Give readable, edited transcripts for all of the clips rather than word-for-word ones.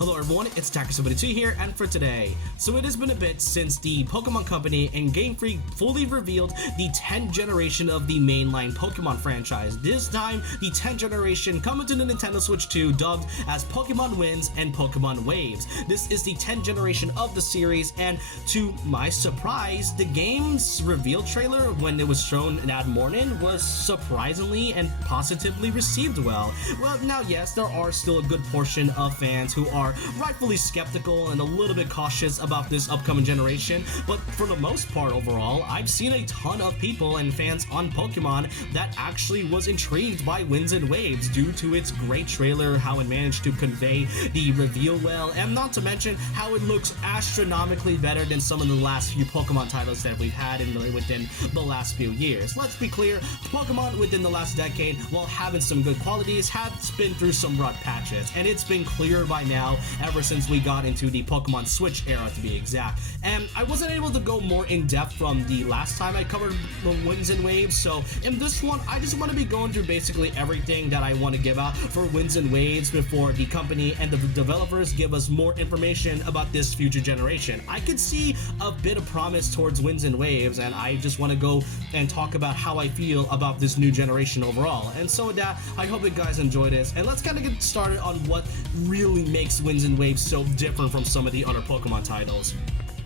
Hello everyone, it's Tacker72 here, and for today, so it has been a bit since the Pokemon Company and Game Freak fully revealed the 10th generation of the mainline Pokemon franchise. This time, the 10th generation coming to the Nintendo Switch 2 dubbed as Pokemon Winds and Pokemon Waves. This is the 10th generation of the series, and to my surprise, the game's reveal trailer when it was shown that morning was surprisingly and positively received well. Well, now yes, there are still a good portion of fans who are rightfully skeptical and a little bit cautious about this upcoming generation, but for the most part overall, I've seen a ton of people and fans on Pokemon that actually was intrigued by Winds and Waves due to its great trailer, how it managed to convey the reveal well, and not to mention how it looks astronomically better than some of the last few Pokemon titles that we've had within the last few years. Let's be clear, Pokemon within the last decade, while having some good qualities, has been through some rough patches, and it's been clear by now ever since we got into the Pokemon Switch era, to be exact. And I wasn't able to go more in depth from the last time I covered the Winds and Waves, so in this one I just want to be going through basically everything that I want to give out for Winds and Waves before the company and the developers give us more information about this future generation. I could see a bit of promise towards Winds and Waves, and I just want to go and talk about how I feel about this new generation overall. And so with that, I hope you guys enjoy this, and let's kind of get started on what really makes Winds and Waves so different from some of the other Pokemon titles.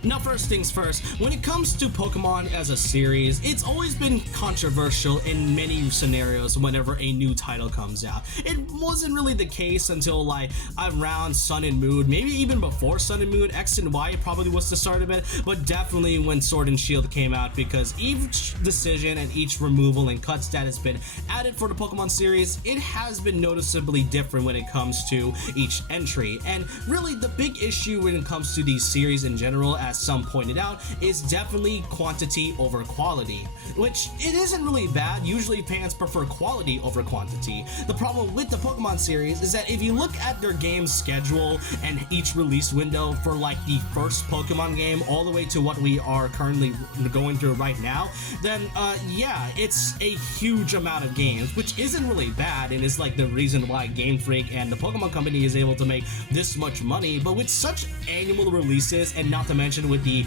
Now, first things first, when it comes to Pokemon as a series, it's always been controversial in many scenarios whenever a new title comes out. It wasn't really the case until like around Sun and Moon, maybe even before Sun and Moon. X and Y probably was the start of it, but definitely when Sword and Shield came out, because each decision and each removal and cuts that has been added for the Pokemon series, it has been noticeably different when it comes to each entry. And really the big issue when it comes to these series in general, as some pointed out, is definitely quantity over quality, which it isn't really bad. Usually fans prefer quality over quantity. The problem with the Pokemon series is that if you look at their game schedule and each release window for like the first Pokemon game all the way to what we are currently going through right now, then yeah, it's a huge amount of games, which isn't really bad and is like the reason why Game Freak and the Pokemon Company is able to make this much money. But with such annual releases, and not to mention with the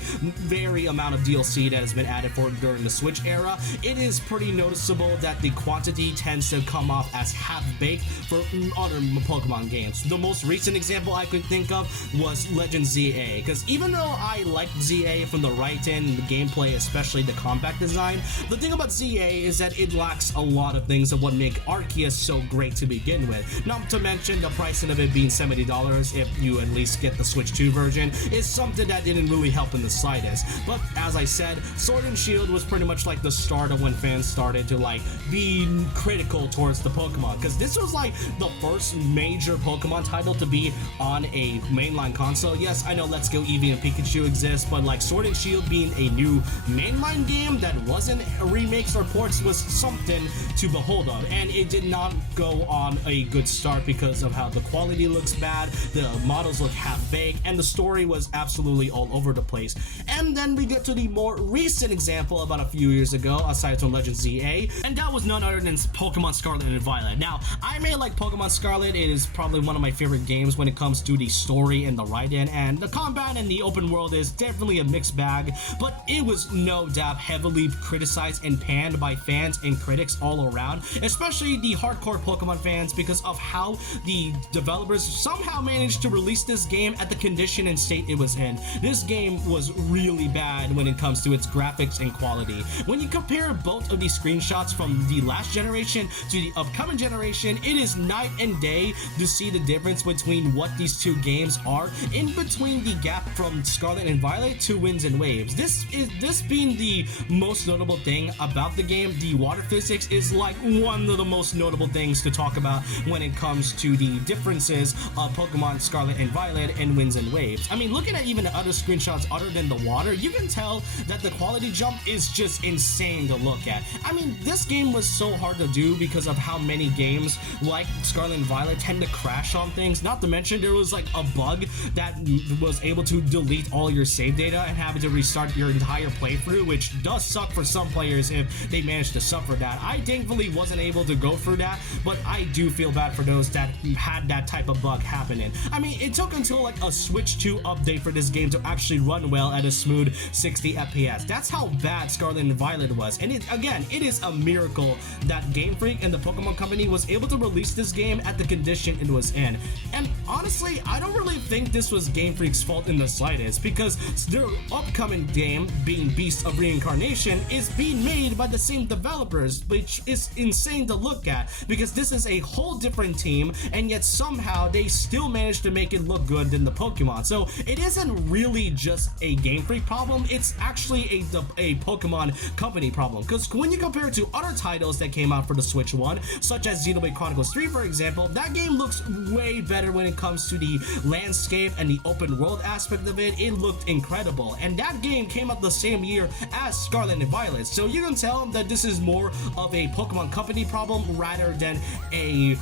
very amount of DLC that has been added for during the Switch era, it is pretty noticeable that the quantity tends to come off as half-baked for other Pokemon games. The most recent example I could think of was Legend ZA, because even though I liked ZA from the write-in, the gameplay, especially the combat design, the thing about ZA is that it lacks a lot of things of what make Arceus so great to begin with. Not to mention the pricing of it being $70 if you at least get the Switch 2 version is something that didn't really help in the slightest. But as I said, Sword and Shield was pretty much like the start of when fans started to like be critical towards the Pokemon, because this was like the first major Pokemon title to be on a mainline console. Yes, I know Let's Go Eevee and Pikachu exist, but like Sword and Shield being a new mainline game that wasn't remakes or ports was something to behold of, and it did not go on a good start because of how the quality looks bad, the models look half-baked, and the story was absolutely all over the place. And then we get to the more recent example about a few years ago, aside from Legend ZA, and that was none other than Pokemon Scarlet and Violet. Now, I may like Pokemon Scarlet, it is probably one of my favorite games when it comes to the story and the write-in, and the combat and the open world is definitely a mixed bag, but it was no doubt heavily criticized and panned by fans and critics all around, especially the hardcore Pokemon fans, because of how the developers somehow managed to release this game at the condition and state it was in. This game was really bad when it comes to its graphics and quality. When you compare both of these screenshots from the last generation to the upcoming generation, it is night and day to see the difference between what these two games are in between the gap from Scarlet and Violet to Winds and Waves. This being the most notable thing about the game. The water physics is like one of the most notable things to talk about when it comes to the differences of Pokemon Scarlet and Violet and Winds and Waves. I mean, looking at even the other screenshots screenshots other than the water, you can tell that the quality jump is just insane to look at. I mean, this game was so hard to do because of how many games like Scarlet and Violet tend to crash on things. Not to mention there was like a bug that was able to delete all your save data and having to restart your entire playthrough, which does suck for some players if they manage to suffer that. I thankfully wasn't able to go through that, but I do feel bad for those that had that type of bug happening. I mean, it took until like a Switch 2 update for this game to actually run well at a smooth 60 FPS. That's how bad Scarlet and Violet was. And again, it is a miracle that Game Freak and the Pokemon Company was able to release this game at the condition it was in. And honestly, I don't really think this was Game Freak's fault in the slightest, because their upcoming game, being Beast of Reincarnation, is being made by the same developers, which is insane to look at, because this is a whole different team, and yet somehow they still managed to make it look good than the Pokemon. So it isn't really just a Game Freak problem, it's actually a Pokemon Company problem, because when you compare it to other titles that came out for the Switch 1, such as Xenoblade Chronicles 3 for example, that game looks way better when it comes to the landscape and the open world aspect of it. It looked incredible, and that game came out the same year as Scarlet and Violet, so you can tell that this is more of a Pokemon Company problem rather than a,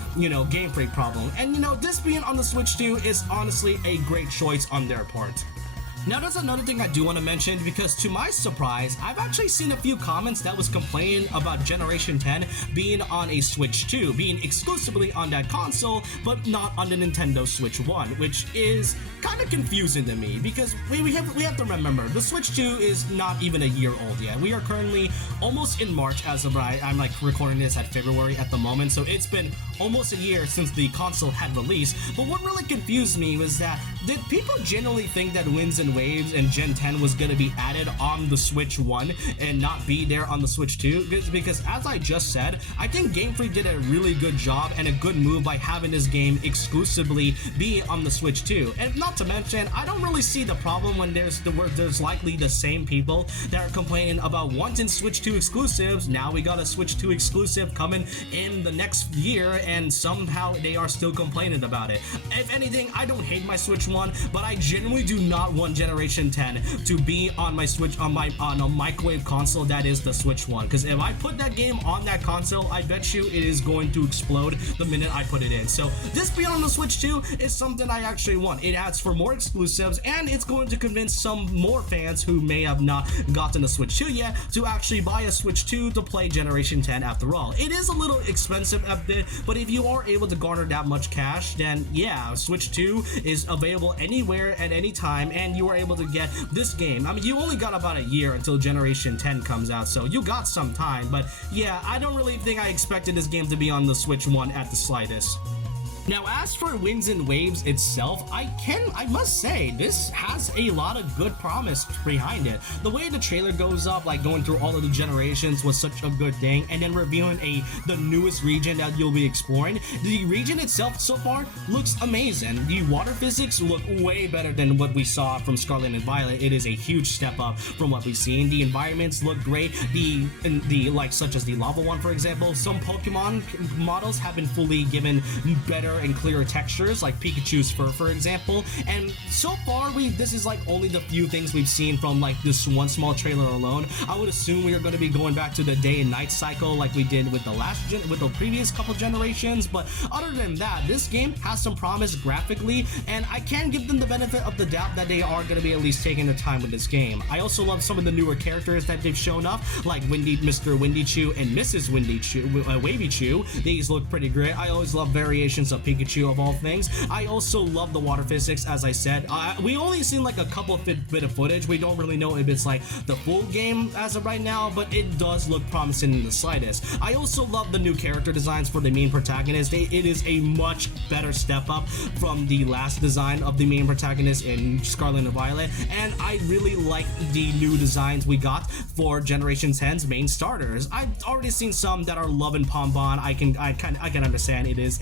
Game Freak problem. And this being on the Switch 2 is honestly a great choice on their part. Now there's another thing I do want to mention, because to my surprise, I've actually seen a few comments that was complaining about Generation 10 being on a Switch 2, being exclusively on that console, but not on the Nintendo Switch 1, which is kind of confusing to me, because we have to remember, the Switch 2 is not even a year old yet. We are currently almost in March as of right. I'm like recording this at February at the moment, so it's been almost a year since the console had released. But what really confused me was that, did people generally think that Winds and Waves and Gen 10 was going to be added on the Switch 1 and not be there on the Switch 2? Because as I just said, I think Game Freak did a really good job and a good move by having this game exclusively be on the Switch 2. And not to mention, I don't really see the problem when there's likely the same people that are complaining about wanting Switch 2 exclusives. Now we got a Switch 2 exclusive coming in the next year, and somehow they are still complaining about it. If anything, I don't hate my Switch 1, but I genuinely do not want Generation 10 to be on my Switch, on a microwave console that is the Switch 1, because if I put that game on that console, I bet you it is going to explode the minute I put it in. So this being on the Switch 2 is something I actually want. It adds for more exclusives, and it's going to convince some more fans who may have not gotten the Switch 2 yet to actually buy a Switch 2 to play Generation 10 after all. It is a little expensive a bit, but if you are able to garner that much cash, then yeah, Switch 2 is available anywhere at any time, and you are able to get this game. I mean, you only got about a year until Generation 10 comes out, so you got some time, but yeah, I don't really think I expected this game to be on the Switch 1 at the slightest. Now, as for Winds and Waves itself, I must say, this has a lot of good promise behind it. The way the trailer goes up, like going through all of the generations, was such a good thing, and then revealing the newest region that you'll be exploring. The region itself so far looks amazing. The water physics look way better than what we saw from Scarlet and Violet. It is a huge step up from what we've seen. The environments look great. Such as the lava one, for example. Some Pokemon models have been fully given better and clearer textures, like Pikachu's fur, for example. And so far, this is like only the few things we've seen from like this one small trailer alone. I would assume we are going to be going back to the day and night cycle like we did with the previous couple generations. But other than that, this game has some promise graphically, and I can give them the benefit of the doubt that they are going to be at least taking their time with this game. I also love some of the newer characters that they've shown up, like Mr. Windy Chew and Mrs. Windy Chew, Wavy Chew. These look pretty great. I always love variations of Pikachu of all things. I also love the water physics, as I said. We only seen like a couple of bit of footage. We don't really know if it's like the full game as of right now, but it does look promising in the slightest. I also love the new character designs for the main protagonist. It is a much better step up from the last design of the main protagonist in Scarlet and Violet, and I really like the new designs we got for Generation 10's main starters. I've already seen some that are Love and Pompon. I can understand it is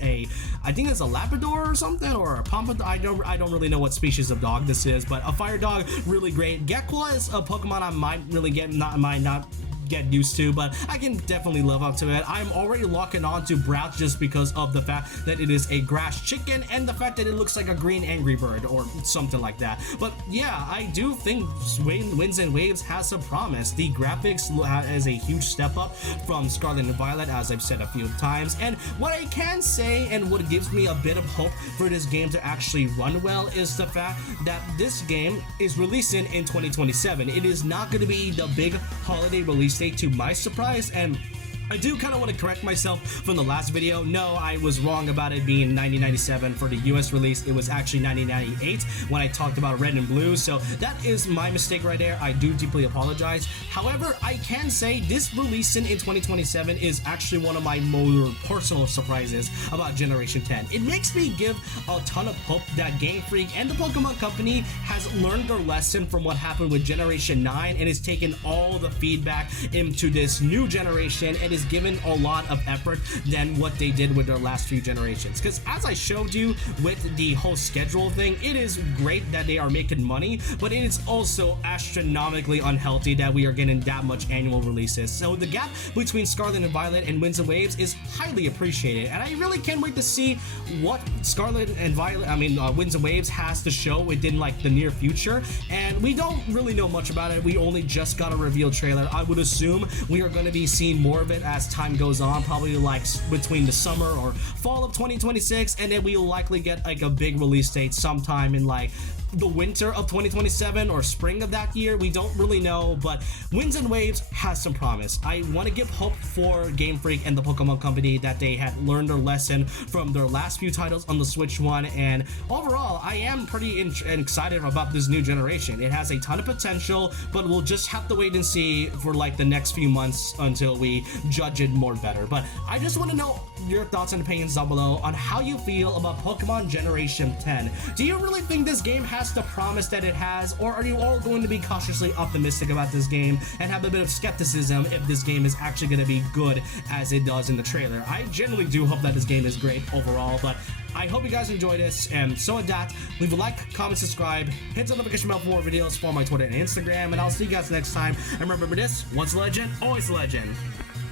I think it's a Labrador or something, or a Pompadour. I don't really know what species of dog this is, but a fire dog, really great. Gekla is a Pokemon I might really not get used to, but I can definitely live up to it. I'm already locking on to Brat just because of the fact that it is a grass chicken and the fact that it looks like a green Angry Bird or something like that. But yeah, I do think Winds and Waves has some promise. The graphics is a huge step up from Scarlet and Violet, as I've said a few times, and what I can say and what gives me a bit of hope for this game to actually run well is the fact that this game is releasing in 2027. It is not going to be the big holiday release date, to my surprise, and I do kind of want to correct myself from the last video. No, I was wrong about it being 1997 for the US release. It was actually 1998 when I talked about Red and Blue, so that is my mistake right there. I do deeply apologize. However, I can say this releasing in 2027 is actually one of my more personal surprises about Generation 10. It makes me give a ton of hope that Game Freak and the Pokemon Company has learned their lesson from what happened with Generation 9 and is taken all the feedback into this new generation and is given a lot of effort than what they did with their last few generations. Because as I showed you with the whole schedule thing, it is great that they are making money, but it is also astronomically unhealthy that we are getting that much annual releases. So the gap between Scarlet and Violet and Winds and Waves is highly appreciated, and I really can't wait to see what Scarlet and Violet, Winds and Waves has to show within like the near future. And we don't really know much about it. We only just got a reveal trailer. I would assume we are going to be seeing more of it as time goes on, probably like between the summer or fall of 2026, and then we'll likely get like a big release date sometime in like the winter of 2027 or spring of that year. We don't really know, but Winds and Waves has some promise. I want to give hope for Game Freak and the Pokemon Company that they had learned their lesson from their last few titles on the Switch one, and overall I am pretty excited about this new generation. It has a ton of potential, but we'll just have to wait and see for like the next few months until we judge it more better. But I just want to know your thoughts and opinions down below on how you feel about Pokemon Generation 10. Do you really think this game has the promise that it has, or are you all going to be cautiously optimistic about this game and have a bit of skepticism if this game is actually going to be good as it does in the trailer? I generally do hope that this game is great overall, but I hope you guys enjoyed this, and so with that, leave a like, comment, subscribe, hit the notification bell for more videos, follow my Twitter and Instagram, and I'll see you guys next time. And remember this, once a legend, always a legend.